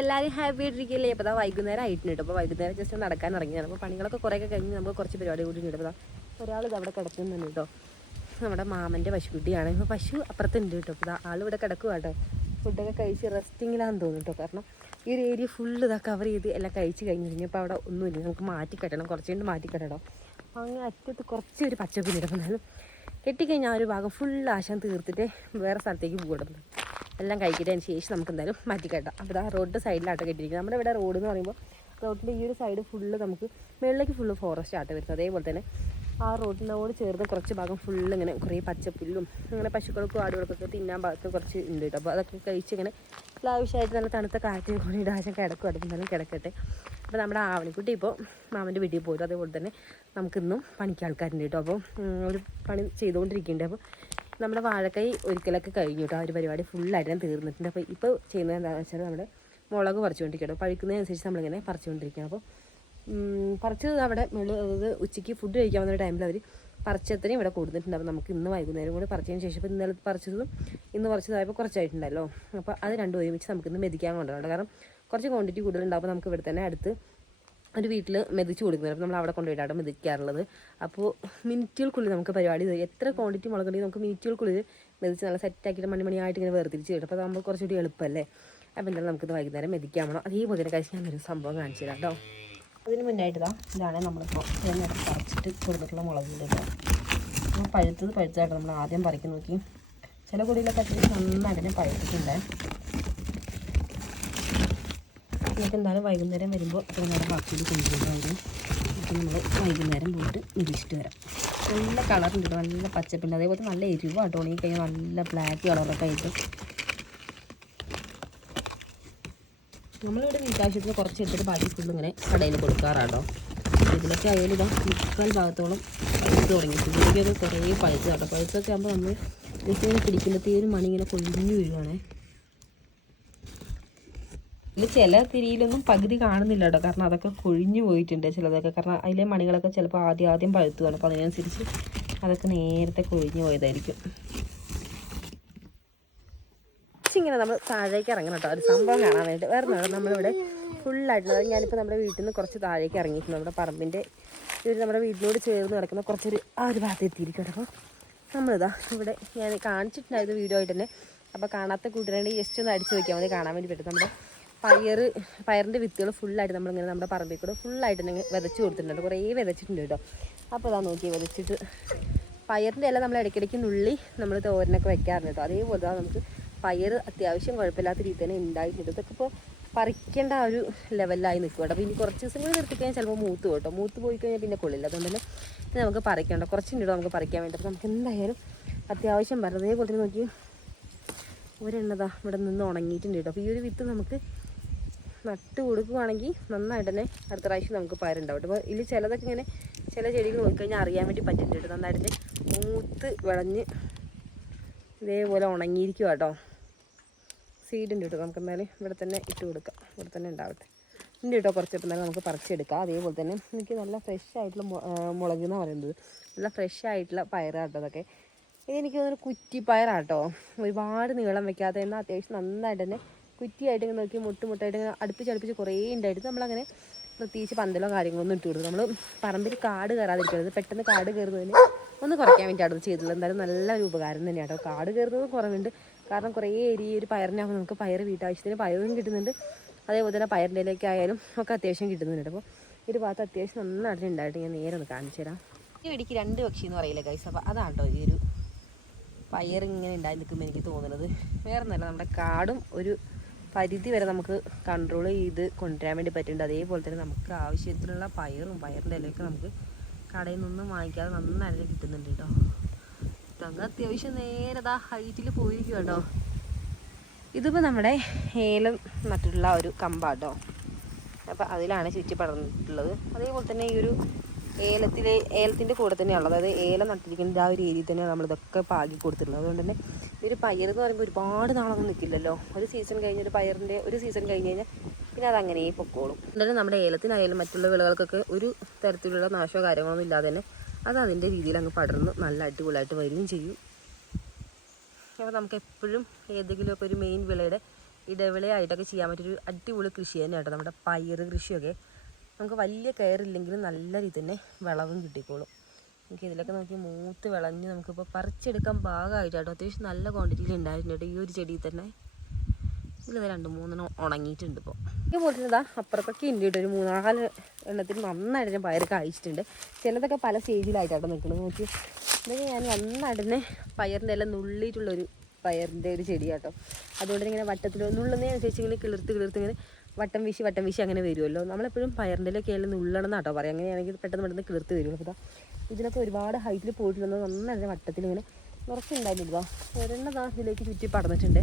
എല്ലാവരും ഹാപ്പി ആയിട്ടിരിക്കില്ലേ? അപ്പോൾ വൈകുന്നേരം ആയിട്ടുണ്ട് കേട്ടോ. അപ്പോൾ വൈകുന്നേരം ജസ്റ്റ് നടക്കാൻ ഇറങ്ങിയാണ്. അപ്പോൾ പണികളൊക്കെ കുറേയൊക്കെ കഴിഞ്ഞ് നമുക്ക് കുറച്ച് പരിപാടി കൂടി ഉണ്ട്. അപ്പോൾ ഒരാൾ ഇത് അവിടെ കിടക്കുന്നുണ്ട് കേട്ടോ. നമ്മുടെ മാമൻ്റെ പശുക്കുട്ടിയാണ്. ഇപ്പോൾ പശു അപ്പുറത്തുണ്ട് കേട്ടോ. അപ്പോൾ ആളിവിടെ കിടക്കുക കേട്ടോ. ഫുഡൊക്കെ കഴിച്ച് റെസ്റ്റിങ്ങിലാണെന്ന് തോന്നുന്നു കേട്ടോ. കാരണം ഈ ഒരു ഏരിയ ഫുള്ള് ഇതാ കവർ ചെയ്ത് എല്ലാം കഴിച്ച് കഴിഞ്ഞ് കഴിഞ്ഞപ്പോൾ അവിടെ ഒന്നുമില്ല. നമുക്ക് മാറ്റിക്കെട്ടണം, കുറച്ചുകൊണ്ട് മാറ്റിക്കെട്ടണം. അങ്ങനെ അറ്റത്ത് കുറച്ചൊരു പച്ചപ്പില്ല. അപ്പോൾ എന്നാലും കെട്ടിക്കഴിഞ്ഞാൽ ഒരു ഭാഗം ഫുള്ള് ആശാൻ തീർത്തിട്ട് വേറെ സ്ഥലത്തേക്ക് പോകണം. എല്ലാം കഴിക്കിട്ടതിന് ശേഷം നമുക്ക് എന്തായാലും മാറ്റിക്കെട്ടാം. അപ്പോൾ ആ റോഡ് സൈഡിലാട്ടോ കെട്ടിയിരിക്കുന്നത്. നമ്മുടെ ഇവിടെ റോഡ് എന്ന് പറയുമ്പോൾ റോഡിൻ്റെ ഈ ഒരു സൈഡ് ഫുള്ള് നമുക്ക് മുകളിലേക്ക് ഫുള്ള് ഫോറസ്റ്റ് ആട്ടോ വരുന്നത്. അതേപോലെ തന്നെ ആ റോഡിനോട് ചേർന്ന് കുറച്ച് ഭാഗം ഫുള്ള് ഇങ്ങനെ കുറേ പച്ചപ്പുല്ലും അങ്ങനെ പശുക്കൾക്കും ആടുകൾക്കൊക്കെ തിന്നാൻ ഭാഗത്ത് കുറച്ച് ഉണ്ട് കേട്ടോ. അപ്പോൾ അതൊക്കെ കഴിച്ച് ഇങ്ങനെ ലാവശ്യമായിട്ട് നല്ല തണുത്ത കാറ്റ് കൊണ്ടിട്ട് ആശം കിടക്കും. അടുപ്പിന്നാലും കിടക്കട്ടെ. അപ്പോൾ നമ്മുടെ ആവണിക്കുട്ടി ഇപ്പോൾ മാമൻ്റെ വീട്ടിൽ പോരും. അതേപോലെ തന്നെ നമുക്കിന്നും പണിക്ക് ആൾക്കാരുണ്ട് കേട്ടോ. അപ്പോൾ ഒരു പണി ചെയ്തുകൊണ്ടിരിക്കുന്നുണ്ട്. അപ്പോൾ നമ്മുടെ വാഴക്കൈ ഒരിക്കലൊക്കെ കഴിഞ്ഞു കേട്ടോ. ആ ഒരു പരിപാടി ഫുള്ളായിട്ട് തീർന്നിട്ടുണ്ട്. അപ്പോൾ ഇപ്പോൾ ചെയ്യുന്നത് എന്താണെന്ന് വെച്ചാൽ നമ്മുടെ മുളക് പറിച്ചുകൊണ്ടിരിക്കണം. പഴുക്കുന്നതിനനുസരിച്ച് നമ്മളിങ്ങനെ പറിച്ചുകൊണ്ടിരിക്കണം. അപ്പോൾ പറിച്ചത് അവിടെ അതായത് ഉച്ചയ്ക്ക് ഫുഡ് കഴിക്കാൻ വന്ന ടൈമിൽ അവർ പറിച്ചത്രയും ഇവിടെ കൊടുത്തിട്ടുണ്ട്. അപ്പോൾ നമുക്ക് ഇന്ന് വൈകുന്നേരം കൂടി പറിച്ചതിന് ശേഷം ഇപ്പോൾ ഇന്നലെ പറിച്ചതും ഇന്ന് പറിച്ചതായപ്പോൾ കുറച്ചായിട്ടുണ്ടല്ലോ. അപ്പോൾ അത് രണ്ടും ഒരുമിച്ച് നമുക്കിന്ന് മെതിക്കാൻ കൊണ്ടുപോകണം. കാരണം കുറച്ച് ക്വാണ്ടിറ്റി കൂടുതലുണ്ടാകുമ്പോൾ നമുക്ക് ഇവിടെ തന്നെ അടുത്ത് ഒരു വീട്ടിൽ മെതിച്ച് കൊടുക്കുന്നത്. അപ്പോൾ നമ്മൾ അവിടെ കൊണ്ടുപോയിട്ടാണ് മെതിക്കാറുള്ളത്. അപ്പോൾ മിനിറ്റുകൾക്കുള്ളിൽ നമുക്ക് പരിപാടി എത്ര ക്വാണ്ടിറ്റി മുളകുണ്ടെങ്കിൽ നമുക്ക് മിനിറ്റുകൾക്കുള്ളിൽ മെതിച്ച് നല്ല സെറ്റാക്കിയിട്ട് മണിമണിയായിട്ട് ഇങ്ങനെ വേർതിരിച്ച് കിട്ടും. അപ്പോൾ നമ്മൾ കുറച്ചുകൂടി എളുപ്പമല്ലേ. അപ്പോൾ എന്തായാലും നമുക്കിത് വൈകുന്നേരം മെതിക്കാൻ വേണം. അതേപോലെ കഴിച്ച് ഞാനൊരു സംഭവം കാണിച്ചു തരാം കേട്ടോ. അതിന് മുന്നായിട്ട് ഇതാണ് നമ്മളിപ്പോൾ ഇതിനകത്ത് പറിച്ചിട്ട് കൊടുത്തിട്ടുള്ള മുളകിൻ്റെ കേട്ടോ. അപ്പോൾ പഴുത്തതായിട്ട് നമ്മൾ ആദ്യം പറിക്കാൻ നോക്കി. ചില കൊടിയിലൊക്കെ അത്യാവശ്യം നന്നായിട്ട് തന്നെ പഴുത്തിട്ടുണ്ട്. എന്നിട്ട് എന്തായാലും വൈകുന്നേരം വരുമ്പോൾ ഇപ്പോൾ നമ്മുടെ ബാക്കിയിൽ കൊണ്ടുപോകും. അപ്പോൾ നമ്മൾ വൈകുന്നേരം പോയിട്ട് നിരീക്ഷിച്ചിട്ട് വരാം. നല്ല കളറുണ്ട്, നല്ല പച്ചപ്പുണ്ട്. അതേപോലെ നല്ല എരിവാട്ടോ. ഉണങ്ങി കഴിഞ്ഞാൽ നല്ല ബ്ലാക്ക് കളറൊക്കെ ആയിട്ട്. നമ്മളിവിടെ വീട്ടാവശ്യത്തിന് കുറച്ച് എടുത്തിട്ട് ബാക്കി ഫുള്ള് ഇങ്ങനെ കടയിൽ കൊടുക്കാറാട്ടോ. ഇതിലൊക്കെ ആയാലും ഇതാ മുക്കാൽ ഭാഗത്തോളം പഴുത്ത് തുടങ്ങിയിട്ടുണ്ട്. ഇതിലൊക്കെ കുറേ പഴുത്ത് കേട്ടോ. പഴുത്തൊക്കെ ആകുമ്പോൾ നമ്മൾ ജസ്റ്റ് ഇങ്ങനെ പിടിക്കുമ്പോഴത്തേ ഒരു മണി ഇങ്ങനെ കൊഴിഞ്ഞു വരുവാണേ. ഇതിൽ ചില തിരിയിലൊന്നും പകുതി കാണുന്നില്ല കേട്ടോ. കാരണം അതൊക്കെ കൊഴിഞ്ഞു പോയിട്ടുണ്ട് ചിലതൊക്കെ. കാരണം അതിലെ മണികളൊക്കെ ചിലപ്പോൾ ആദ്യം പഴുത്തു കാണും. അപ്പോൾ അതിനനുസരിച്ച് അതൊക്കെ നേരത്തെ കൊഴിഞ്ഞു പോയതായിരിക്കും. ഇങ്ങനെ നമ്മൾ താഴേക്ക് ഇറങ്ങണം കേട്ടോ. ഒരു സംഭവം കാണാൻ വേണ്ടിയിട്ട്. വേറെ നമ്മളിവിടെ ഫുള്ളായിട്ടുള്ളത്. ഞാനിപ്പോൾ നമ്മുടെ വീട്ടിൽ നിന്ന് കുറച്ച് താഴേക്ക് ഇറങ്ങിയിട്ടുണ്ട്. നമ്മുടെ പറമ്പിൻ്റെ ഒരു നമ്മുടെ വീട്ടിനോട് ചേർന്ന് കിടക്കുന്ന കുറച്ചൊരു ആ ഒരു ഭാഗത്ത് എത്തിയിരിക്കും. അപ്പോൾ നമ്മളിതാ ഇവിടെ ഞാൻ കാണിച്ചിട്ടുണ്ടായിരുന്നു വീഡിയോ ആയിട്ട് തന്നെ. അപ്പോൾ കാണാത്ത കൂട്ടുകാരുടെ ജസ്റ്റ് ഒന്ന് അടിച്ച് വയ്ക്കാൻ മതി, കാണാൻ വേണ്ടി പറ്റും. നമ്മുടെ പയറിൻ്റെ വിത്തുകൾ ഫുള്ളായിട്ട് നമ്മളിങ്ങനെ നമ്മുടെ പറമ്പിൽ കൂടെ ഫുള്ളായിട്ട് തന്നെ വിതച്ച് കൊടുത്തിട്ടുണ്ട്. കുറേ വിതച്ചിട്ടുണ്ട് കേട്ടോ. അപ്പോൾ ഇതാ നോക്കി വിതച്ചിട്ട് പയറിൻ്റെ എല്ലാം നമ്മൾ ഇടയ്ക്കിടയ്ക്ക് നുള്ളി നമ്മൾ തോരനൊക്കെ വെക്കാറുണ്ട് കേട്ടോ. അതേപോലെ തന്നെ നമുക്ക് പയർ അത്യാവശ്യം കുഴപ്പമില്ലാത്ത രീതി തന്നെ ഉണ്ടായിട്ടുണ്ട്. ഇതൊക്കെ ഇപ്പോൾ പറിക്കേണ്ട ആ ഒരു ലെവലിലായി നിൽക്കും കേട്ടോ. അപ്പോൾ ഇനി കുറച്ച് ദിവസം കൂടി നിർത്തിക്കഴിഞ്ഞാൽ ചിലപ്പോൾ മൂത്ത് കേട്ടോ. മൂത്ത് പോയി കഴിഞ്ഞാൽ പിന്നെ കൊള്ളില്ല. അതുകൊണ്ട് തന്നെ നമുക്ക് പറിക്കേണ്ട കുറച്ചുണ്ട് നമുക്ക് പറിക്കാൻ വേണ്ടി. അപ്പോൾ നമുക്ക് എന്തായാലും അത്യാവശ്യം വരണം. അതേപോലെ തന്നെ നോക്കി ഒരെണ്ണതാ ഇവിടെ നിന്ന് ഉണങ്ങിയിട്ടുണ്ട് കേട്ടോ. അപ്പോൾ ഈ ഒരു വിത്ത് നമുക്ക് നട്ട് കൊടുക്കുകയാണെങ്കിൽ നന്നായിട്ട് തന്നെ അടുത്ത പ്രാവശ്യം നമുക്ക് പയറുണ്ടാവും. അപ്പോൾ ഇതിൽ ചിലതൊക്കെ ഇങ്ങനെ ചില ചെടികൾ നോക്കിക്കഴിഞ്ഞാൽ അറിയാൻ വേണ്ടി പറ്റുന്നുണ്ട് കേട്ടോ. നന്നായിട്ട് മൂത്ത് വിളഞ്ഞ് ഇതേപോലെ ഉണങ്ങിയിരിക്കുക കേട്ടോ. സീഡുണ്ട് കേട്ടോ. നമുക്ക് എന്നാലും ഇവിടെ തന്നെ ഇട്ട് കൊടുക്കാം. ഇവിടെ തന്നെ ഉണ്ടാവട്ടെ. ഉണ്ട് കേട്ടോ. കുറച്ചിട്ട് എന്നാലും നമുക്ക് പറിച്ചെടുക്കാം. അതേപോലെ തന്നെ എനിക്ക് നല്ല ഫ്രഷ് ആയിട്ടുള്ള മുളക് എന്നാണ് പറയുന്നത്. നല്ല ഫ്രഷ് ആയിട്ടുള്ള പയറാട്ടോ അതൊക്കെ. ഇതെനിക്ക് തോന്നുന്നു കുറ്റിപ്പയറാട്ടോ. ഒരുപാട് നീളം വെക്കാതെ തന്നെ അത്യാവശ്യം നന്നായിട്ട് തന്നെ കുറ്റിയായിട്ട് ഇങ്ങനെ നോക്കി മുട്ടായിട്ട് ഇങ്ങനെ അടുപ്പിച്ച് കുറേ ഉണ്ടായിട്ട് നമ്മളങ്ങനെ പ്രത്യേകിച്ച് പന്തലോ കാര്യങ്ങളൊന്നും ഇട്ട് കൊടുക്കും. നമ്മൾ പറമ്പിൽ കാട് കയറാതിരിക്കരുത്. പെട്ടെന്ന് കാട് കയറുന്നതിന് ഒന്ന് കുറയ്ക്കാൻ വേണ്ടിയിട്ടാണ് അത് ചെയ്തത്. എന്തായാലും നല്ലൊരു ഉപകാരം തന്നെയാണ് കേട്ടോ. കാട് കയറുന്നത് കുറവുണ്ട്. കാരണം കുറേ ഏരിയ ഒരു പയറിനാകുമ്പോൾ നമുക്ക് പയർ വീട്ടാവശ്യത്തിന് പയറും കിട്ടുന്നുണ്ട്. അതേപോലെ തന്നെ പയറിൻ്റെ ഇലയ്ക്കായാലും ഒക്കെ അത്യാവശ്യം കിട്ടുന്നുണ്ട്. അപ്പോൾ ഒരു ഭാഗത്ത് അത്യാവശ്യം നന്നായിട്ട് ഉണ്ടായിട്ട് ഞാൻ നേരെ ഒന്ന് കാണിച്ചു തരാം. ഈ വെടിക്ക് രണ്ട് പക്ഷി എന്ന് പറയില്ല ഗൈസ്. അപ്പോൾ അതാണ് കേട്ടോ ഈ ഒരു പയറിങ്ങനെ ഉണ്ടായി നിൽക്കുമ്പോൾ എനിക്ക് തോന്നുന്നത്. വേറെ ഒന്നുമല്ല, നമ്മുടെ കാടും ഒരു പരിധി വരെ നമുക്ക് കൺട്രോൾ ചെയ്ത് കൊണ്ടുവരാൻ വേണ്ടി പറ്റുന്നുണ്ട്. അതേപോലെ തന്നെ നമുക്ക് ആവശ്യത്തിനുള്ള പയറിൻ്റെ ഇലയൊക്കെ നമുക്ക് കടയിൽ നിന്നൊന്നും വാങ്ങിക്കാതെ നന്നായിട്ട് കിട്ടുന്നുണ്ട് കേട്ടോ. അങ്ങ് അത്യാവശ്യം നേരതാ ഹൈറ്റിൽ പോയിരിക്കും കേട്ടോ. ഇതിപ്പോൾ നമ്മുടെ ഏലം നട്ടിട്ടുള്ള ഒരു കമ്പാട്ടോ. അപ്പോൾ അതിലാണ് ചുറ്റി പടർന്നിട്ടുള്ളത്. അതേപോലെ തന്നെ ഈ ഒരു ഏലത്തിൻ്റെ കൂടെ തന്നെയാണുള്ളത്. അതായത് ഏലം നട്ടിരിക്കുന്നത് ആ ഒരു ഏരിയയിൽ തന്നെയാണ് നമ്മളിതൊക്കെ പാകി കൊടുത്തിട്ടുള്ളത്. അതുകൊണ്ട് തന്നെ ഒരു പയർ എന്ന് പറയുമ്പോൾ ഒരുപാട് നാളൊന്നും നിൽക്കില്ലല്ലോ. ഒരു സീസൺ കഴിഞ്ഞൊരു പയറിൻ്റെ ഒരു സീസൺ കഴിഞ്ഞ് കഴിഞ്ഞാൽ പിന്നെ അതങ്ങനെ പൊക്കോളും. എന്തായാലും നമ്മുടെ ഏലത്തിനായാലും മറ്റുള്ള വിളകൾക്കൊക്കെ ഒരു തരത്തിലുള്ള നാശമോ കാര്യങ്ങളൊന്നും ഇല്ലാതെ തന്നെ അത് അതിൻ്റെ രീതിയിൽ അങ്ങ് പടർന്ന് നല്ല അടിപൊളിയായിട്ട് വരികയും ചെയ്യും. അപ്പോൾ നമുക്ക് എപ്പോഴും ഏതെങ്കിലുമൊക്കെ ഒരു മെയിൻ വിളയുടെ ഇടവിളയായിട്ടൊക്കെ ചെയ്യാൻ പറ്റിയൊരു അടിപൊളി കൃഷി തന്നെ കേട്ടോ നമ്മുടെ പയർ കൃഷിയൊക്കെ. നമുക്ക് വലിയ കെയർ ഇല്ലെങ്കിലും നല്ല രീതിയിൽ തന്നെ വിളവും കിട്ടിക്കോളും. നമുക്ക് ഇതിലൊക്കെ നോക്കി മൂത്ത് വിളഞ്ഞ് നമുക്കിപ്പോൾ പറിച്ചെടുക്കാൻ ഭാഗമായിട്ട് കേട്ടോ. അത്യാവശ്യം നല്ല ക്വാണ്ടിറ്റിയിൽ ഉണ്ടായിട്ടുണ്ട് കേട്ടോ ഈ ഒരു ചെടിയിൽ തന്നെ. ഇതിൽ 2-3 ഉണങ്ങിയിട്ടുണ്ട് ഇപ്പോൾ. ഈ പോയിട്ടുള്ളതാ അപ്പുറത്തൊക്കെ ഉണ്ട് കേട്ടോ. ഒരു 3-4 എണ്ണത്തിന് നന്നായിട്ട് ഞാൻ പയർ കഴിച്ചിട്ടുണ്ട്. ചിലതൊക്കെ പല സ്റ്റേജിലായിട്ടാട്ടോ നിൽക്കുന്നത്. നോക്കി ഇതൊക്കെ ഞാൻ നന്നായിട്ട് തന്നെ പയറിൻ്റെ എല്ലാം നുള്ളിയിട്ടുള്ളൊരു പയറിൻ്റെ ഒരു ചെടിയാട്ടോ. അതുകൊണ്ട് ഇങ്ങനെ വട്ടത്തിൽ നുള്ളുന്നതിനനുസരിച്ച് ഇങ്ങനെ കിളിർത്ത് ഇങ്ങനെ വട്ടം വീശി അങ്ങനെ വരുമല്ലോ. നമ്മളെപ്പോഴും പയറിൻ്റെ ഒക്കെ എല്ലാം നുള്ളണം എന്നാട്ടോ പറയാം. അങ്ങനെയാണെങ്കിൽ പെട്ടെന്ന് കിളിർത്ത് വരുമല്ലോ. അപ്പോൾ ഇതിനൊക്കെ ഒരുപാട് ഹൈറ്റിൽ പോയിട്ടുള്ളത് നന്നായിട്ട് വട്ടത്തിൽ ഇങ്ങനെ നിറച്ചുണ്ടായിരുന്നില്ല. ഒരെണ്ണതാ ഇതിലേക്ക് ചുറ്റി പടർന്നിട്ടുണ്ട്.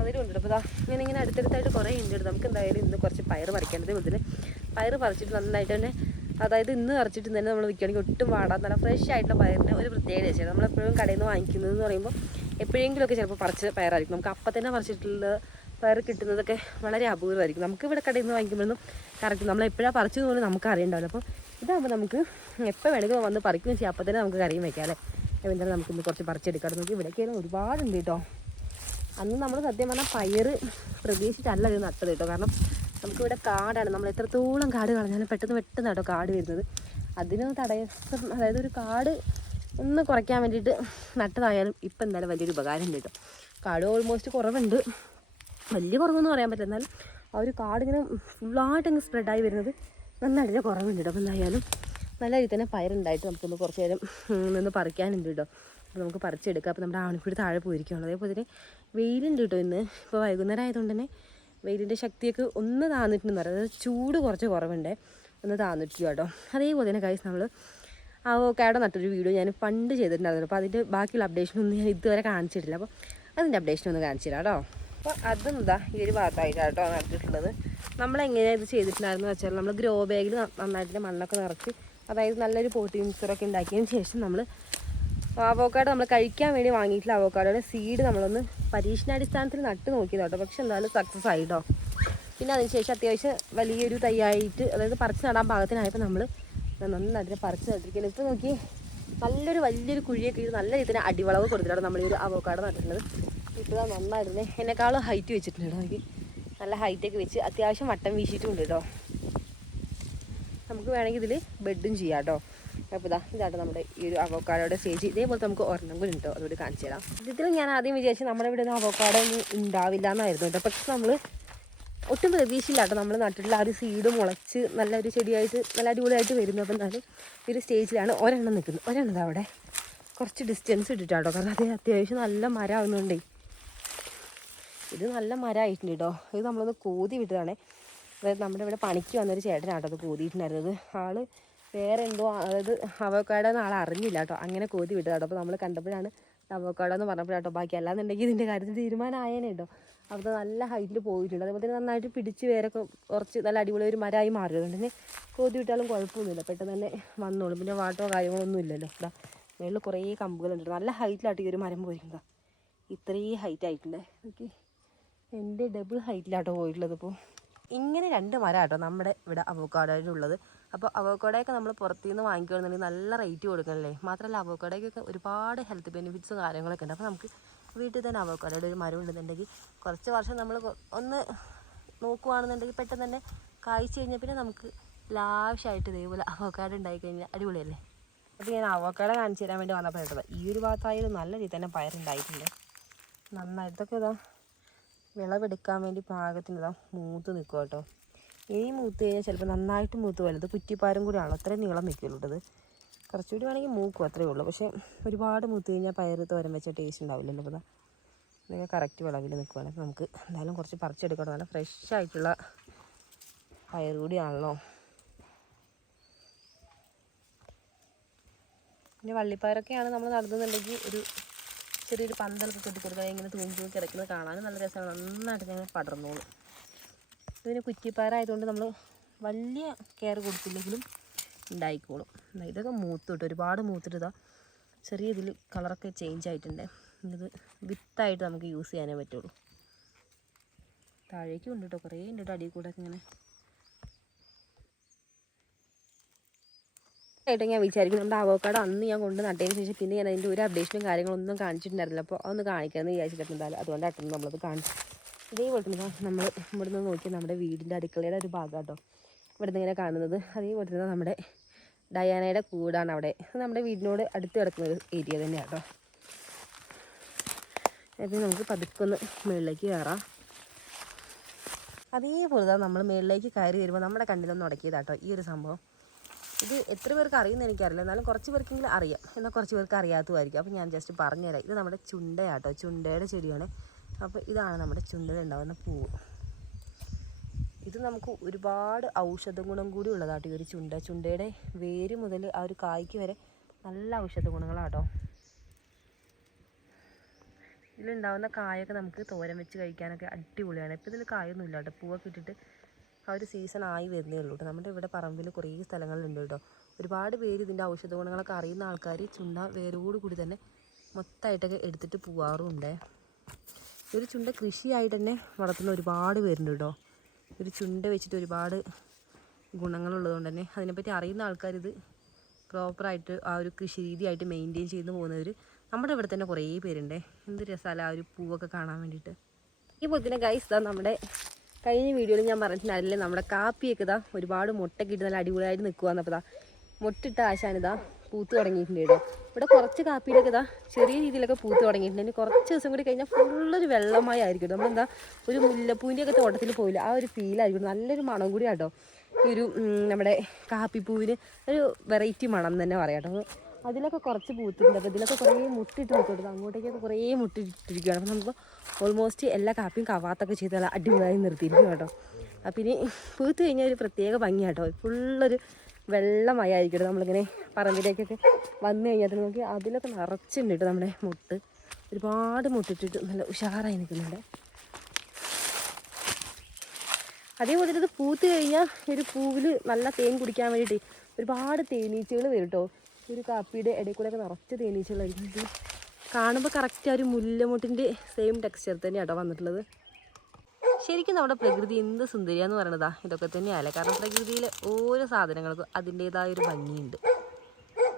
അതിലുണ്ട്. അപ്പോൾ ഇങ്ങനെ അടുത്തടുത്തായിട്ട് കുറേ ഉണ്ട്. നമുക്ക് എന്തായാലും ഇന്ന് കുറച്ച് പയർ പറിക്കേണ്ടത്. അതുപോലെ പയർ പറിച്ചിട്ട് നന്നായിട്ട് തന്നെ, അതായത് ഇന്ന് പറിച്ചിട്ട് തന്നെ നമ്മൾ വിൽക്കുകയാണെങ്കിൽ ഒട്ടും വാടാൻ നല്ല ഫ്രഷ് ആയിട്ടുള്ള പയറിന് ഒരു പ്രത്യേകത വെച്ചാൽ നമ്മളെപ്പോഴും കടയിൽ നിന്ന് വാങ്ങിക്കുന്നത് എന്ന് പറയുമ്പോൾ എപ്പോഴെങ്കിലുമൊക്കെ ചിലപ്പോൾ പറിച്ച് പയറായിരിക്കും. നമുക്ക് അപ്പം തന്നെ പറിച്ചിട്ടുള്ള പയർ കിട്ടുന്നതൊക്കെ വളരെ അപൂർവമായിരിക്കും. നമുക്ക് ഇവിടെ കടയിൽ നിന്ന് വാങ്ങിക്കുമ്പോഴൊന്നും കറക്റ്റ് നമ്മൾ എപ്പോഴാണ് പറിച്ചത് പോലും നമുക്ക് അറിയണ്ടാവില്ല. അപ്പോൾ ഇതാകുമ്പോൾ നമുക്ക് എപ്പോൾ വേണമെങ്കിലും വന്ന് പറിക്കുകയും ചെയ്യാം. അപ്പം തന്നെ നമുക്ക് കറിയും വയ്ക്കാം അല്ലേ. എന്തായാലും നമുക്കിന്ന് കുറച്ച് പറിച്ചെടുക്കാം. നോക്കി ഇവിടേക്കാണ് ഒരുപാടുണ്ട് കേട്ടോ. അന്ന് നമ്മൾ സത്യം പറഞ്ഞാൽ പയർ പ്രതീക്ഷിച്ചല്ല ഇത് നട്ടത് കേട്ടോ. കാരണം നമുക്കിവിടെ കാടാണ്. നമ്മൾ എത്രത്തോളം കാട് കളഞ്ഞാലും പെട്ടെന്ന് കേട്ടോ കാട് വരുന്നത്. അതിന് തടസ്സം, അതായത് ഒരു കാട് ഒന്ന് കുറയ്ക്കാൻ വേണ്ടിയിട്ട് നട്ടതായാലും ഇപ്പം എന്തായാലും വലിയൊരു ഉപകാരം ഉണ്ട് കേട്ടോ. കാട് ഓൾമോസ്റ്റ് കുറവുണ്ട്, വലിയ കുറവെന്ന് പറയാൻ പറ്റില്ല. എന്നാലും ആ ഒരു കാടിങ്ങനെ ഫുള്ളായിട്ടങ്ങ് സ്പ്രെഡായി വരുന്നത് നന്നായിട്ട് കുറവുണ്ട് കേട്ടോ. അപ്പോൾ എന്തായാലും നല്ല രീതിയിൽ തന്നെ പയറുണ്ടായിട്ട് നമുക്കൊന്ന് കുറച്ച് നേരം നിന്ന് പറിക്കാനുണ്ട് കേട്ടോ. അപ്പോൾ നമുക്ക് പറിച്ചെടുക്കാം. അപ്പോൾ നമ്മുടെ ആവണിക്കൂടി താഴെ പോയിരിക്കുകയാണ്. അതേപോലെ തന്നെ വെയിലുണ്ട് കേട്ടോ ഇന്ന്. ഇപ്പോൾ വൈകുന്നേരം ആയതുകൊണ്ട് തന്നെ വെയിലിൻ്റെ ശക്തിയൊക്കെ ഒന്ന് താന്നിട്ടുണ്ടെന്ന് പറയാം. അതായത് ചൂട് കുറച്ച് കുറവുണ്ട്, ഒന്ന് താന്നിട്ടില്ല കേട്ടോ. അതേപോലെ തന്നെ ഗൈസ് നമ്മൾ അവോക്കാഡോ നട്ടൊരു വീഡിയോ ഞാൻ പണ്ട് ചെയ്തിട്ടുണ്ടായിരുന്നു. അപ്പോൾ അതിൻ്റെ ബാക്കിയുള്ള അപ്ഡേഷനൊന്നും ഞാൻ ഇതുവരെ കാണിച്ചിട്ടില്ല. അപ്പോൾ അതിൻ്റെ അപ്ഡേഷനൊന്ന് കാണിച്ചു തരാം കേട്ടോ. അപ്പോൾ അതും ഇതാ ഈ ഒരു ഭാഗത്തായിട്ടാണ് കേട്ടോ നട്ടിട്ടുള്ളത്. നമ്മളെങ്ങനെയാണ് ഇത് ചെയ്തിട്ടുണ്ടായിരുന്നു വെച്ചാൽ നമ്മൾ ഗ്രോ ബാഗിൽ നന്നായിട്ട് മണ്ണൊക്കെ നിറച്ച്, അതായത് നല്ലൊരു പോട്ടി മിക്സറൊക്കെ ഉണ്ടാക്കിയതിന് ശേഷം നമ്മൾ അവോക്കാഡോ നമ്മൾ കഴിക്കാൻ വേണ്ടി വാങ്ങിയിട്ടുള്ള അവോക്കാഡോയുടെ സീഡ് നമ്മളൊന്ന് പരീക്ഷണാടിസ്ഥാനത്തിൽ നട്ട് നോക്കിയത് കേട്ടോ. പക്ഷെ എന്തായാലും സക്സസ് ആയിട്ടോ. പിന്നെ അതിനുശേഷം അത്യാവശ്യം വലിയൊരു തൈയായിട്ട്, അതായത് പറിച്ച് നടാൻ പാകത്തിനായപ്പോൾ നമ്മൾ നന്നായിട്ട് പറിച്ച് നട്ടിരിക്കുന്നത്. ഇപ്പോൾ നോക്കി നല്ലൊരു വലിയൊരു കുഴിയൊക്കെ ഇത് നല്ല രീതിയിൽ അടിവളവ് കൊടുത്തിട്ടാണ് നമ്മൾ ഈ ഒരു അവോക്കാഡോ നട്ടിട്ടുള്ളത്. ഇപ്പോൾ നന്നായിരുന്നു എന്നെക്കാളും ഹൈറ്റ് വെച്ചിട്ടുണ്ട് നോക്കി. നല്ല ഹൈറ്റൊക്കെ വെച്ച് അത്യാവശ്യം വട്ടം വീശിയിട്ടുമുണ്ട് കേട്ടോ. നമുക്ക് വേണമെങ്കിൽ ഇതിൽ ബെഡും ചെയ്യാം കേട്ടോ. അപ്പോൾ ഇതാട്ടോ നമ്മുടെ ഈ ഒരു അവോക്കാഡോയുടെ സ്റ്റേജ്. ഇതേപോലെ നമുക്ക് ഒരെണ്ണം കൂടി ഉണ്ടോ അതുകൂടി കാണിച്ചു തരാം. ഇതിൽ ഞാൻ ആദ്യം വിചാരിച്ചു നമ്മുടെ ഇവിടെ ഒന്നും അവോക്കാഡോ ഒന്നും ഉണ്ടാവില്ല എന്നായിരുന്നു കേട്ടോ. പക്ഷെ നമ്മൾ ഒട്ടും പ്രതീക്ഷയില്ല കേട്ടോ. നമ്മൾ നട്ടിട്ടുള്ള ആ ഒരു സീഡ് മുളച്ച് നല്ലൊരു ചെടിയായിട്ട് നല്ല അടിപൊളിയായിട്ട് വരുന്നു. അപ്പം എന്നാലും ഈ ഒരു സ്റ്റേജിലാണ് ഒരെണ്ണം നിൽക്കുന്നത്. ഒരെണ്ണം അവിടെ കുറച്ച് ഡിസ്റ്റൻസ് ഇട്ടിട്ടാട്ടോ. കാരണം അത് അത്യാവശ്യം നല്ല മരം ആവുന്നുണ്ടേ. ഇത് നല്ല മരമായിട്ടുണ്ട് കേട്ടോ. ഇത് നമ്മളൊന്ന് കോതി വിട്ടതാണേ. അതായത് നമ്മുടെ ഇവിടെ പണിക്ക് വന്നൊരു ചേട്ടനാട്ടോ അത് കോതിയിട്ടുണ്ടായിരുന്നത്. ആൾ വേറെ എന്തോ, അതായത് അവോക്കാഡോ എന്ന് ആളെ അറിഞ്ഞില്ല കേട്ടോ. അങ്ങനെ കോതി വിട്ടതാട്ടോ. അപ്പോൾ നമ്മൾ കണ്ടപ്പോഴാണ് അവോക്കാഡോ എന്ന് പറഞ്ഞപ്പോഴാട്ടോ ബാക്കി അല്ലാന്നുണ്ടെങ്കിൽ ഇതിൻ്റെ കാര്യത്തിൽ തീരുമാനമായേനെ കേട്ടോ. അപ്പോൾ നല്ല ഹൈറ്റിൽ പോയിട്ടുണ്ട്. അതേപോലെ തന്നെ നന്നായിട്ട് പിടിച്ച് വേരൊക്കെ കുറച്ച് നല്ല അടിപൊളി ഒരു മരമായി മാറി. അതുകൊണ്ട് തന്നെ കോതി വിട്ടാലും കുഴപ്പമൊന്നുമില്ല, പെട്ടെന്ന് തന്നെ വന്നോളും. പിന്നെ വാട്ടോ കാര്യങ്ങളൊന്നും ഇല്ലല്ലോ. ഇതാ മേളിൽ കുറേ കമ്പുകളുണ്ട്. നല്ല ഹൈറ്റിലായിട്ട് ഈ ഒരു മരം പോയിരിക്കുന്നത്. ഇത്രയും ഹൈറ്റ് ആയിട്ടുണ്ട്. ഓക്കെ, എൻ്റെ ഡബിൾ ഹൈറ്റിലാട്ടോ പോയിട്ടുള്ളത്. ഇപ്പോൾ ഇങ്ങനെ 2 മരം കേട്ടോ നമ്മുടെ ഇവിടെ അവോക്കാഡോയിലുള്ളത്. അപ്പോൾ അവോക്കാഡോയൊക്കെ നമ്മൾ പുറത്തു നിന്ന് വാങ്ങിക്കുകയാണെന്നുണ്ടെങ്കിൽ നല്ല റേറ്റ് കൊടുക്കണല്ലേ. മാത്രമല്ല അവോക്കാഡോയ്ക്കൊക്കെ ഒരുപാട് ഹെൽത്ത് ബെനിഫിറ്റ്സും കാര്യങ്ങളൊക്കെ ഉണ്ട്. അപ്പോൾ നമുക്ക് വീട്ടിൽ തന്നെ അവോക്കാഡോയുടെ ഒരു മരം ഉണ്ടെന്നുണ്ടെങ്കിൽ കുറച്ച് വർഷം നമ്മൾ ഒന്ന് നോക്കുകയാണെന്നുണ്ടെങ്കിൽ പെട്ടെന്ന് തന്നെ കായ്ച്ചു കഴിഞ്ഞാൽ പിന്നെ നമുക്ക് ലാവശ്യമായിട്ട് ഇതേപോലെ അവോക്കാഡോ ഉണ്ടായി കഴിഞ്ഞാൽ അടിപൊളിയല്ലേ. അപ്പോൾ ഞാൻ അവോക്കാഡോ കാണിച്ചു തരാൻ വേണ്ടി വന്നപ്പോൾ കേട്ടത് ഈ ഒരു ഭാഗത്തായാലും നല്ല രീതിയിൽ തന്നെ പയറുണ്ടായിട്ടുണ്ട്. നന്നായിട്ടൊക്കെ ഇതാ വിളവെടുക്കാൻ വേണ്ടി പാകത്തിന് ഇതാ മൂത്ത് നിൽക്കും കേട്ടോ. ഇനി മൂത്ത് കഴിഞ്ഞാൽ ചിലപ്പോൾ നന്നായിട്ട് മൂത്ത് പോയത് കുറ്റിപ്പാരം കൂടിയാണല്ലോ, അത്രയും നീളം നിൽക്കുള്ളൂ. ഇത് കുറച്ചുകൂടി വേണമെങ്കിൽ മൂക്കും, അത്രയേ ഉള്ളൂ. പക്ഷേ ഒരുപാട് മൂത്ത് കഴിഞ്ഞാൽ പയർ തോരൻ വെച്ച ടേസ്റ്റ് ഉണ്ടാവില്ലല്ലോ. അപ്പോൾ ഇതൊക്കെ കറക്റ്റ് വിളവിൽ നിൽക്കുകയാണെങ്കിൽ നമുക്ക് എന്തായാലും കുറച്ച് പറിച്ചെടുക്കണം. നല്ല ഫ്രഷ് ആയിട്ടുള്ള പയർ കൂടിയാണല്ലോ. പിന്നെ വള്ളിപ്പയറൊക്കെയാണ് നമ്മൾ നടന്നുണ്ടെങ്കിൽ ഒരു ചെറിയൊരു പന്തലൊക്കെ കെട്ടിക്കൊടുക്കുക, ഇങ്ങനെ തൂങ്ങി കിടക്കുന്നത് കാണാനും നല്ല രസമാണ്. നന്നായിട്ട് ഞങ്ങൾ പടർന്നോളും. ഇതിന് കുറ്റിപ്പയറായതുകൊണ്ട് നമ്മൾ വലിയ കെയർ കൊടുത്തില്ലെങ്കിലും ഉണ്ടായിക്കോളും. ഇതൊക്കെ മൂത്തിട്ട് ഒരുപാട് മൂത്തിട്ട് ഇതാ ചെറിയ ഇതിൽ കളറൊക്കെ ചേഞ്ച് ആയിട്ടുണ്ട്. ഇത് വിത്തായിട്ട് നമുക്ക് യൂസ് ചെയ്യാനേ പറ്റുള്ളൂ. താഴേക്കും ഉണ്ട് കേട്ടോ, കുറേ ഉണ്ട് കേട്ടോ അടിയിൽ കൂടെ ഇങ്ങനെ ആയിട്ട്. ഞാൻ വിചാരിക്കും നമ്മുടെ അവോക്കാഡോ അന്ന് ഞാൻ കൊണ്ട് നട്ടതിന് ശേഷം പിന്നെ ഞാൻ അതിൻ്റെ ഒരു അപ്ഡേഷനും കാര്യങ്ങളൊന്നും കാണിച്ചിട്ടുണ്ടായിരുന്നില്ല. അപ്പോൾ അതൊന്ന് കാണിക്കാമെന്ന് വിചാരിച്ചിട്ടുണ്ടാവില്ല. അതുകൊണ്ടാണ് നമ്മളത് കാണിച്ചു. അതേപോലെ തന്നെ നമ്മൾ ഇവിടെ നിന്ന് നോക്കി നമ്മുടെ വീടിൻ്റെ അടുക്കളയുടെ ഒരു ഭാഗം കേട്ടോ ഇവിടെ നിന്ന് ഇങ്ങനെ കാണുന്നത്. അതേപോലെ തന്നെ നമ്മുടെ ഡയാനയുടെ കൂടാണ് അവിടെ. നമ്മുടെ വീടിനോട് അടുത്ത് കിടക്കുന്ന ഒരു ഏരിയ തന്നെയാണ് കേട്ടോ. അപ്പോൾ നമുക്ക് പതുക്കൊന്ന് മുകളിലേക്ക് കയറാം. അതേപോലെ തന്നെ നമ്മൾ മുകളിലേക്ക് കയറി വരുമ്പോൾ നമ്മുടെ കണ്ണിലൊന്നും ഉടക്കിയതാട്ടോ ഈ ഒരു സംഭവം. ഇത് എത്ര പേർക്ക് അറിയുമെന്ന് എനിക്കറിയില്ല, എന്നാലും കുറച്ച് പേർക്കെങ്കിലും അറിയാം, എന്നാൽ കുറച്ച് പേർക്ക് അറിയാത്തതായിരിക്കും. അപ്പോൾ ഞാൻ ജസ്റ്റ് പറഞ്ഞുതരാം. ഇത് നമ്മുടെ ചുണ്ടയാട്ടോ, ചുണ്ടയുടെ ചെടിയാണ്. അപ്പോൾ ഇതാണ് നമ്മുടെ ചുണ്ടയിൽ ഉണ്ടാകുന്ന പൂവ്. ഇത് നമുക്ക് ഒരുപാട് ഔഷധ ഗുണം കൂടി ഉള്ളതാട്ടോ ഈ ഒരു ചുണ്ടയുടെ വേര് മുതൽ ആ ഒരു കായ്ക്ക് വരെ നല്ല ഔഷധ ഗുണങ്ങളാട്ടോ. ഇതിലുണ്ടാകുന്ന കായൊക്കെ നമുക്ക് തോരൻ വെച്ച് കഴിക്കാനൊക്കെ അടിപൊളിയാണ്. ഇപ്പോൾ ഇതിൽ കായൊന്നുമില്ല കേട്ടോ, പൂവൊക്കെ ഇട്ടിട്ട് ആ ഒരു സീസൺ ആയി വരുന്നേ ഉള്ളൂ കേട്ടോ. നമ്മുടെ ഇവിടെ പറമ്പിൽ കുറേ സ്ഥലങ്ങളുണ്ട് കേട്ടോ. ഒരുപാട് പേര് ഇതിൻ്റെ ഔഷധ ഗുണങ്ങളൊക്കെ അറിയുന്ന ആൾക്കാർ ചുണ്ട വേരോട് കൂടി തന്നെ മൊത്തമായിട്ടൊക്കെ എടുത്തിട്ട് പോവാറുമുണ്ട്. ഒരു ചുണ്ട കൃഷിയായിട്ട് തന്നെ വളർത്തുന്ന ഒരുപാട് പേരുണ്ട് കേട്ടോ. ഒരു ചുണ്ട വെച്ചിട്ട് ഒരുപാട് ഗുണങ്ങളുള്ളതുകൊണ്ട് തന്നെ അതിനെപ്പറ്റി അറിയുന്ന ആൾക്കാരിത് പ്രോപ്പറായിട്ട് ആ ഒരു കൃഷി രീതിയായിട്ട് മെയിൻറ്റെയിൻ ചെയ്ത് പോകുന്നവർ നമ്മുടെ ഇവിടെ തന്നെ കുറേ പേരുണ്ട്. എന്ത് രസമല്ല ആ ഒരു പൂവൊക്കെ കാണാൻ വേണ്ടിയിട്ട്. ഈ പൊത്തിനെ ഗൈസ് ഇതാ നമ്മുടെ കഴിഞ്ഞ വീഡിയോയിൽ ഞാൻ പറഞ്ഞിട്ടുണ്ടായിരുന്നില്ലേ, നമ്മുടെ കാപ്പിയൊക്കെ ഇതാ ഒരുപാട് മുട്ടൊക്കെ ഇട്ട് നല്ല അടിപൊളിയായിട്ട് നിൽക്കുകയെന്നപ്പോൾ ഇതാ മുട്ടിട്ട ആശാനിതാ പൂത്ത് തുടങ്ങിയിട്ടുണ്ട് കേട്ടോ. ഇവിടെ കുറച്ച് കാപ്പിയിലൊക്കെ ഇതാ ചെറിയ രീതിയിലൊക്കെ പൂത്ത് തുടങ്ങിയിട്ടുണ്ട്. ഇനി കുറച്ച് ദിവസം കൂടി കഴിഞ്ഞാൽ ഫുള്ളൊരു വെള്ളമായി ആയിരിക്കും. നമ്മളെന്താ ഒരു മുല്ലപ്പൂവിൻ്റെയൊക്കെ തോട്ടത്തിൽ പോയില്ല ആ ഒരു ഫീലായിരിക്കും. നല്ലൊരു മണം കൂടി കേട്ടോ ഈ ഒരു നമ്മുടെ കാപ്പിപ്പൂവിന് ഒരു വെറൈറ്റി മണം തന്നെ പറയാം കേട്ടോ. അതിലൊക്കെ കുറച്ച് പൂത്തിട്ടുണ്ട്. അപ്പോൾ ഇതിലൊക്കെ കുറേ മുട്ടിട്ട് നിൽക്കുന്നുണ്ട്. അങ്ങോട്ടേക്കൊക്കെ കുറേ മുട്ടിട്ടിരിക്കുകയാണ്. അപ്പോൾ നമുക്ക് ഓൾമോസ്റ്റ് എല്ലാ കാപ്പിയും കവാത്തൊക്കെ ചെയ്ത് അടിപൊളിയായി നിർത്തിയിരിക്കും കേട്ടോ. അപ്പം ഇനി പൂത്ത് കഴിഞ്ഞാൽ ഒരു പ്രത്യേക ഭംഗിയാണ് കേട്ടോ. ഫുള്ളൊരു വെള്ളമയായിരിക്കും. നമ്മളിങ്ങനെ പറമ്പിലേക്കൊക്കെ വന്നു കഴിഞ്ഞാൽ നോക്കി അതിലൊക്കെ നിറച്ചുണ്ട് കേട്ടോ നമ്മുടെ മുട്ട്. ഒരുപാട് മുട്ടിട്ടിട്ട് നല്ല ഉഷാറായി നിൽക്കുന്നുണ്ട്. അതേപോലെ ഇത് പൂത്ത് കഴിഞ്ഞാൽ ഒരു പൂവിൽ നല്ല തേൻ കുടിക്കാൻ വേണ്ടിയിട്ട് ഒരുപാട് തേനീച്ചകൾ വരും കേട്ടോ. ഒരു കാപ്പിയുടെ ഇടയിൽ കൂടെയൊക്കെ നിറച്ച് തേനീച്ചകളായിരിക്കും. ഇത് കാണുമ്പോൾ കറക്റ്റ് ആ ഒരു മുല്ലമുട്ടിൻ്റെ സെയിം ടെക്സ്ചർ തന്നെയാണ് കേട്ടോ വന്നിട്ടുള്ളത്. ശരിക്കും നമ്മുടെ പ്രകൃതി എന്ത് സുന്ദരിയാന്ന് പറയണതാ ഇതൊക്കെ തന്നെയല്ലേ. കാരണം പ്രകൃതിയിലെ ഓരോ സാധനങ്ങൾക്കും അതിൻ്റേതായ ഒരു ഭംഗിയുണ്ട്.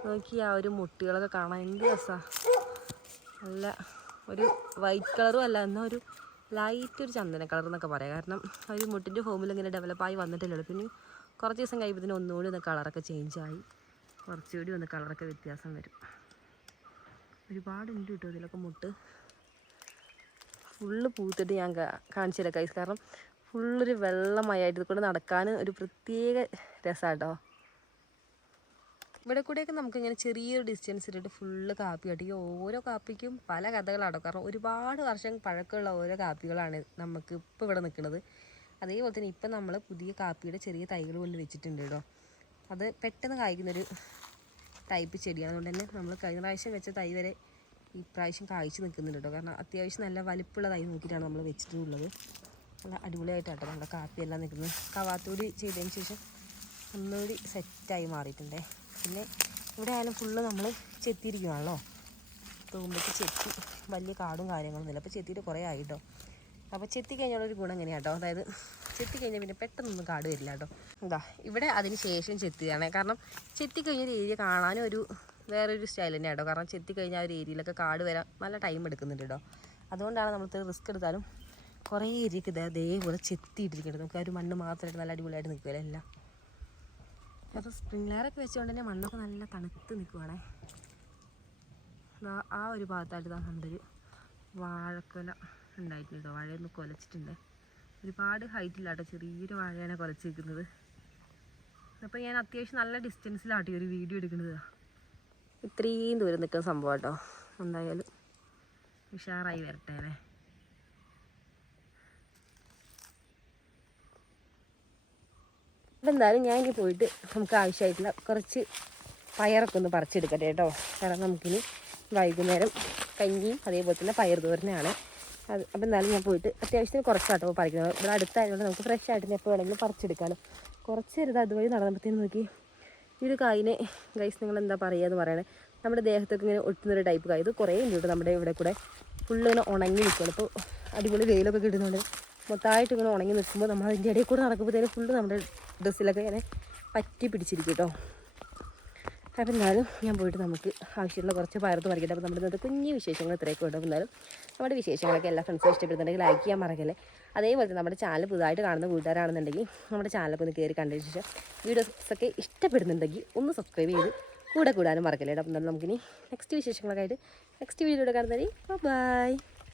നോക്കി ആ ഒരു മുട്ടികളൊക്കെ കാണാൻ എന്ത് രസമാണ്. നല്ല ഒരു വൈറ്റ് കളറും അല്ല, എന്നാൽ ഒരു ലൈറ്റ് ഒരു ചന്ദന കളർ എന്നൊക്കെ പറയാം. കാരണം ആ ഒരു മുട്ടിൻ്റെ ഫോമിൽ ഇങ്ങനെ ഡെവലപ്പായി വന്നിട്ടില്ലല്ലോ. പിന്നെ കുറച്ച് ദിവസം കഴിയുമ്പോൾ ഒന്നുകൂടി ഒന്ന് കളറൊക്കെ ചേഞ്ചായി കുറച്ചുകൂടി ഒന്ന് കളറൊക്കെ വ്യത്യാസം വരും. ഒരുപാടുണ്ട് കേട്ടോ ഇതിലൊക്കെ മുട്ട്. ഫുള്ള് പൂത്തിട്ട് ഞാൻ കാണിച്ചു തരാം കൈസ്. കാരണം ഫുള്ളൊരു വെള്ളമയായിട്ട് ഇതുകൊണ്ട് നടക്കാൻ ഒരു പ്രത്യേക രസമാണ് കേട്ടോ. ഇവിടെ കൂടെയൊക്കെ നമുക്കിങ്ങനെ ചെറിയൊരു ഡിസ്റ്റൻസ് ഇട്ടിട്ട് ഫുള്ള് കാപ്പി കേട്ടോ. ഈ ഓരോ കാപ്പിക്കും പല കഥകളാട്ടോ. കാരണം ഒരുപാട് വർഷം പഴക്കമുള്ള ഓരോ കാപ്പികളാണ് നമുക്ക് ഇപ്പോൾ ഇവിടെ നിൽക്കുന്നത്. അതേപോലെ തന്നെ ഇപ്പം നമ്മൾ പുതിയ കാപ്പിയുടെ ചെറിയ തൈകൾ കൊണ്ട് വെച്ചിട്ടുണ്ട് കേട്ടോ. അത് പെട്ടെന്ന് കായ്ക്കുന്നൊരു ടൈപ്പ് ചെടിയാണ്. അതുകൊണ്ട് തന്നെ നമ്മൾ കഴിഞ്ഞ പ്രാവശ്യം വെച്ച തൈ വരെ ഈ പ്രാവശ്യം കായ്ച്ച് നിൽക്കുന്നുണ്ട് കേട്ടോ. കാരണം അത്യാവശ്യം നല്ല വലിപ്പമുള്ള തൈ നോക്കിയിട്ടാണ് നമ്മൾ വെച്ചിട്ടുള്ളത്. നല്ല അടിപൊളിയായിട്ടാട്ടോ നമ്മുടെ കാപ്പിയെല്ലാം നിൽക്കുന്നത്. കവാത്തൂടി ചെയ്തതിന് ശേഷം ഒന്നുകൂടി സെറ്റായി മാറിയിട്ടുണ്ടേ. പിന്നെ ഇവിടെ ആയാലും ഫുള്ള് നമ്മൾ ചെത്തിയിരിക്കുകയാണല്ലോ. തൂമ്പയ്ക്ക് ചെത്തി വലിയ കാടും കാര്യങ്ങളൊന്നുമില്ല. അപ്പോൾ ചെത്തിയിട്ട് കുറേ ആയിട്ടോ. അപ്പോൾ ചെത്തി കഴിഞ്ഞുള്ളൊരു ഗുണം എങ്ങനെയാണ് കേട്ടോ. അതായത് ചെത്തി കഴിഞ്ഞാൽ പിന്നെ പെട്ടെന്നൊന്നും കാട് വരില്ല കേട്ടോ. എന്താ ഇവിടെ അതിന് ശേഷം ചെത്തിയാണ്. കാരണം ചെത്തി കഴിഞ്ഞൊരു ഏരിയ കാണാനും ഒരു വേറൊരു സ്റ്റൈൽ തന്നെയാണ് കേട്ടോ. കാരണം ചെത്തി കഴിഞ്ഞാൽ ഒരു ഏരിയയിലൊക്കെ കാട് വരാൻ നല്ല ടൈം എടുക്കുന്നുണ്ട് കേട്ടോ. അതുകൊണ്ടാണ് നമ്മൾ റിസ്ക് എടുത്താലും കുറേ ഏരിയക്ക് ഇതേപോലെ ചെത്തിയിട്ടിരിക്കുന്നത്. നമുക്ക് ആ ഒരു മണ്ണ് മാത്രമായിട്ട് നല്ല അടിപൊളിയായിട്ട് നിൽക്കുമല്ലോ എല്ലാം. അപ്പോൾ സ്പ്രിംഗ്ലറൊക്കെ വെച്ചുകൊണ്ട് തന്നെ മണ്ണൊക്കെ നല്ല തണുത്ത് നിൽക്കുവാണേ. ആ ഒരു ഭാഗത്തായിട്ട് നമ്മുടെ ഒരു വാഴക്കൊല ഉണ്ടായിട്ടുണ്ട് കേട്ടോ. വാഴയൊന്ന് കുലച്ചിട്ടുണ്ട്. ഒരുപാട് ഹൈറ്റില്ല കേട്ടോ, ചെറിയൊരു വാഴയാണ് കുലച്ച് നിൽക്കുന്നത്. അപ്പോൾ ഞാൻ അത്യാവശ്യം നല്ല ഡിസ്റ്റൻസിലാട്ടോ ഒരു വീഡിയോ എടുക്കുന്നത്. ഇത്രയും ദൂരം നിൽക്കുന്ന സംഭവം കേട്ടോ. എന്തായാലും ഉഷാറായി വരട്ടെ അല്ലേ. എന്തായാലും ഞാൻ ഇനി പോയിട്ട് നമുക്ക് ആവശ്യമായിട്ടുള്ള കുറച്ച് പയറൊക്കെ ഒന്ന് പറിച്ചെടുക്കട്ടെ കേട്ടോ. കാരണം നമുക്കിനി വൈകുന്നേരം കഞ്ഞിയും അതേപോലെ തന്നെ പയർ തോരനാണ്. അപ്പോൾ എന്തായാലും ഞാൻ പോയിട്ട് അത്യാവശ്യത്തിന് കുറച്ചാട്ടോ പറിക്കുന്നത്. ഇവിടെ അടുത്തായതുകൊണ്ട് നമുക്ക് ഫ്രഷ് ആയിട്ട് എപ്പോൾ വേണമെങ്കിലും പറിച്ചെടുക്കാമല്ലോ. കുറച്ച് നേരം അതുവഴി നടന്നപ്പോഴത്തേനും നോക്കി ഈ ഒരു കായിനെ ഗൈസ് നിങ്ങൾ എന്താ പറയുക എന്ന് പറയണേ. നമ്മുടെ ദേഹത്തൊക്കെ ഇങ്ങനെ ഒട്ടുന്നൊരു ടൈപ്പ് കായ്. ഇത് കുറേ ഉണ്ട് കേട്ടോ നമ്മുടെ ഇവിടെ കൂടെ. ഫുള്ള് ഇങ്ങനെ ഉണങ്ങി നിൽക്കുകയാണ്. ഇപ്പോൾ അടിപൊളി വെയിലൊക്കെ കിട്ടുന്നുണ്ട്. മൊത്തമായിട്ട് ഇങ്ങനെ ഉണങ്ങി നിൽക്കുമ്പോൾ നമ്മൾ അതിൻ്റെ ഇടയിൽ കൂടെ നടക്കുമ്പോഴത്തേനും ഫുള്ള് നമ്മുടെ ഡ്രസ്സിലൊക്കെ ഇങ്ങനെ പറ്റി പിടിച്ചിരിക്കും കേട്ടോ. അപ്പോൾ എന്നാലും ഞാൻ പോയിട്ട് നമുക്ക് ആവശ്യമുള്ള കുറച്ച് പയർത്ത് പറിക്കട്ടെ. അപ്പോൾ നമ്മുടെ ഇന്നത്തെ കുഞ്ഞു വിശേഷങ്ങൾ ഇത്രയൊക്കെ ഉണ്ട്. എന്നാലും നമ്മുടെ വിശേഷങ്ങളൊക്കെ എല്ലാ ഫ്രണ്ട്സും ഇഷ്ടപ്പെടുന്നുണ്ടെങ്കിൽ ലൈക്ക് ചെയ്യാൻ മറക്കല്ലേ. അതേപോലെ നമ്മുടെ ചാനൽ പുതുതായിട്ട് കാണുന്ന കൂട്ടുകാരാണെന്നുണ്ടെങ്കിൽ നമ്മുടെ ചാനലൊക്കെ ഒന്ന് കയറി കണ്ടതിന് ശേഷം വീഡിയോസൊക്കെ ഇഷ്ടപ്പെടുന്നുണ്ടെങ്കിൽ ഒന്ന് സബ്സ്ക്രൈബ് ചെയ്ത് കൂടാനും മറക്കല്ലേ. അപ്പോൾ എന്നാലും നമുക്കിനി നെക്സ്റ്റ് വിശേഷങ്ങളൊക്കെ ആയിട്ട് നെക്സ്റ്റ് വീഡിയോയുടെ കാണുന്നവരെ ബൈ.